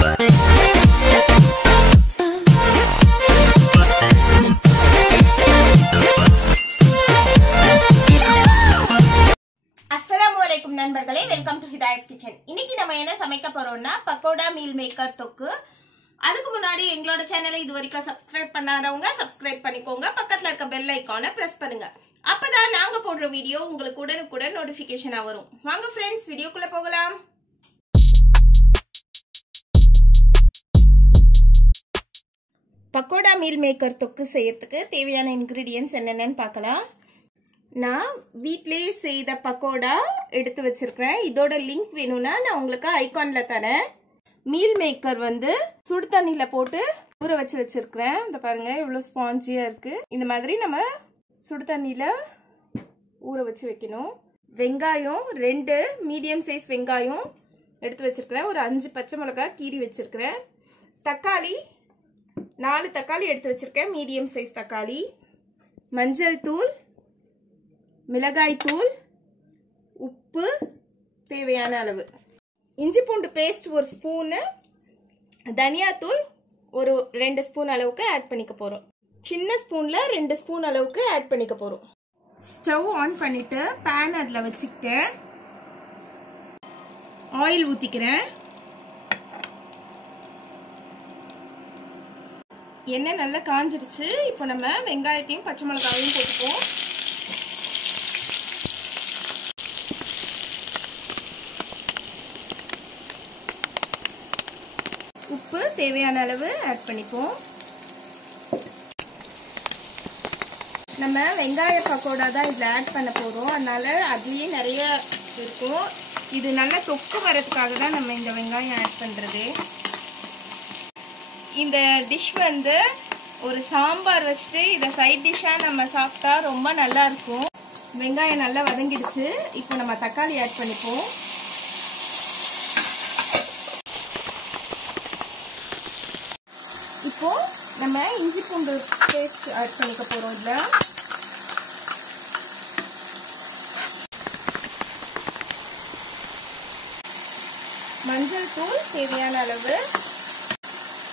Assalamualaikum நண்பர்களே, welcome to ஹிதாயஸ் kitchen. இன்னைக்கு நம்ம என்ன சமைக்க போறோம்னா பக்கோடா மீல் மேக்கர் தொக்கு. அதுக்கு முன்னாடி எங்களோட சேனலை இதுவரைக்கும் சப்ஸ்கிரைப் பண்ணாதவங்க சப்ஸ்கிரைப் பண்ணிக்கோங்க. பக்கத்துல இருக்க பெல் ஐகானை பிரஸ் பண்ணுங்க. அப்பதான் நாங்க போடுற வீடியோ உங்களுக்கு உடனுக்குடன் நோட்டிபிகேஷனா வரும். வாங்க फ्रेंड्स, வீடியோக்குள்ள போகலாம். பக்கோடா மீல் மேக்கர் தொக்கு செய்யறதுக்கு தேவையான இன்கிரிடியன்ட்ஸ் என்னென்னு பார்க்கலாம். நான் வீட்லயே செய்த பக்கோடா எடுத்து வச்சிருக்கேன். இதோட லிங்க் வேணும்னா நான் உங்களுக்கு ஐகான்ல தரேன். மீல் மேக்கர் வந்து சுடு தண்ணியில போட்டு ஊற வச்சு வச்சிருக்கேன். இந்த பாருங்க எவ்வளவு ஸ்பாஞ்சியா இருக்கு. இந்த மாதிரி நம்ம சுடு தண்ணியில ஊற வச்சு வைக்கணும். வெங்காயம் 2 மீடியம் சைஸ் வெங்காயம் எடுத்து வச்சிருக்கிறேன். ஒரு 5 பச்சை மிளகாய் கீறி வச்சிருக்கிறேன். தக்காளி 4 தக்காளி எடுத்து வச்சிருக்கேன், மீடியம் சைஸ் தக்காளி. மஞ்சள் தூள், மிளகாய் தூள், உப்பு தேவையான அளவு, இஞ்சி பூண்டு பேஸ்ட் 1 ஸ்பூன், தனியா தூள் ஒரு 2 ஸ்பூன் அளவுக்கு ஆட் பண்ணிக்க போறோம். சின்ன ஸ்பூன்ல 2 ஸ்பூன் அளவுக்கு ஆட் பண்ணிக்க போறோம். ஸ்டவ் ஆன் பண்ணிட்டு பேன் அதுல வச்சுக்கிட்டேன். ஆயில் ஊத்திக்கிறேன். எண்ணெய் நல்லா காஞ்சிருச்சு. இப்போ நம்ம வெங்காயத்தையும் பச்சை மிளகாயையும் போட்டுப்போம். உப்பு தேவையான அளவு ஆட் பண்ணிப்போம். நம்ம வெங்காய பக்கோடா தான் இதில் ஆட் பண்ண போகிறோம், அதனால அதுலேயே நிறைய இருக்கும். இது நல்லா தொக்கு வரதுக்காக தான் நம்ம இந்த வெங்காயம் ஆட் பண்ணுறது. இந்த டிஷ் வந்து ஒரு சாம்பார் வச்சுட்டு இதை சைட் டிஷ்ஷாக நம்ம சாப்பிட்டா ரொம்ப நல்லா இருக்கும். வெங்காயம் நல்லா வதங்கிடுச்சு. இப்போ நம்ம தக்காளி ஆட் பண்ணிப்போம். இப்போ நம்ம இஞ்சி பூண்டு பேஸ்ட் ஆட் பண்ணிக்க போறோம். இதுல மஞ்சள் தூள் தேவையான அளவு,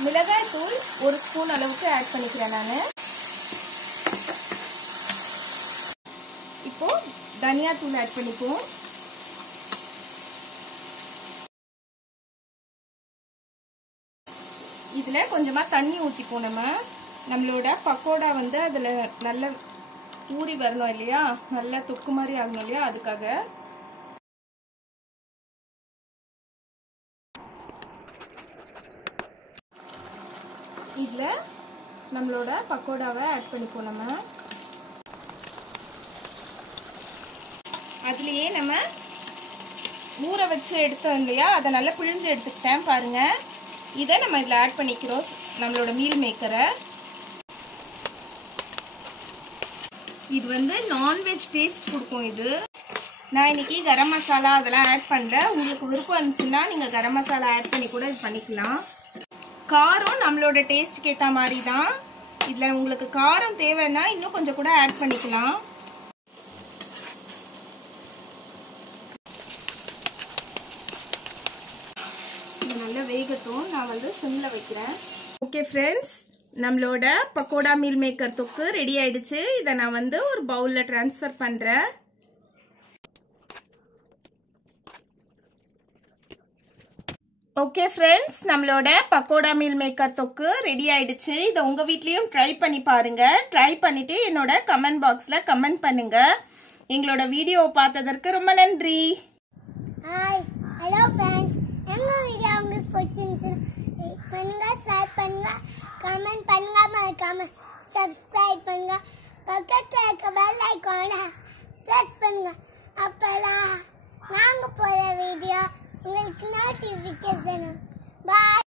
மிளகாய் தூள் 1 ஸ்பூன் அளவுக்கு ஆட் பண்ணிக்கிறேன் நான். இப்போ தனியா தூள் ஆட் பண்ணிப்போம். இதுல கொஞ்சமா தண்ணி ஊத்திப்போம். நம்மளோட பக்கோடா வந்து அதுல நல்ல ஊறி வரணும் இல்லையா, நல்ல தொக்கு மாதிரி ஆகணும் இல்லையா, அதுக்காக. இதுல நம்மளோட பக்கோடாவை ஆட் பண்ணிப்போம். நம்ம அதுலயே நம்ம ஊற வச்சு எடுத்தோம் இல்லையா, அதை நல்லா பிழிஞ்சு எடுத்துக்கிட்டேன் பாருங்க. இதை நம்ம இதில் ஆட் பண்ணிக்கிறோம், நம்மளோட மீல் மேக்கரை. இது வந்து நான்வெஜ் டேஸ்ட் கொடுக்கும். இது நான் இன்னைக்கு கரம் மசாலா அதெல்லாம் ஆட் பண்ணல. உங்களுக்கு விருப்பம் இருந்துச்சுன்னா நீங்கள் கரம் மசாலா ஆட் பண்ணி கூட இது பண்ணிக்கலாம். காரம் நம்மளோட டேஸ்ட்டுக்கு ஏற்ற மாதிரி தான். இதில் உங்களுக்கு காரம் தேவைன்னா இன்னும் கொஞ்சம் கூட ஆட் பண்ணிக்கலாம். நல்லா வேகட்டும், நான் வந்து சிம்ல வைக்கிறேன். ஓகே ஃப்ரெண்ட்ஸ், நம்மளோட பக்கோடா மீல் மேக்கர் தொக்கு ரெடி ஆயிடுச்சு. இதை நான் வந்து ஒரு பவுல்ல ட்ரான்ஸ்ஃபர் பண்றேன். ஓகே ஃப்ரெண்ட்ஸ், நம்மளோட பக்கோடா மீல் மேக்கர் தொக்கு ரெடி ஆயிடுச்சு. இதை உங்க வீட்லயும் ட்ரை பண்ணி பாருங்க. ட்ரை பண்ணிட்டு என்னோட கமெண்ட் பாக்ஸ்ல கமெண்ட் பண்ணுங்க. எங்களோட வீடியோவை பார்த்ததற்கு ரொம்ப நன்றி. Hi, hello friends. எங்க வீடியோ உங்களுக்கு பிடிச்சிருந்துச்சுன்னா லைக் பண்ணுங்க, ஷேர் பண்ணுங்க, கமெண்ட் பண்ணுங்க, மறக்காம சப்ஸ்கிரைப் பண்ணுங்க. பக்கத்துல இருக்க பெல் ஐகானை பிரஸ் பண்ணுங்க. அப்பதான் நாங்க போற வீடியோ உங்களுக்கு நோட்டிஃபிகேஷன். பாய்.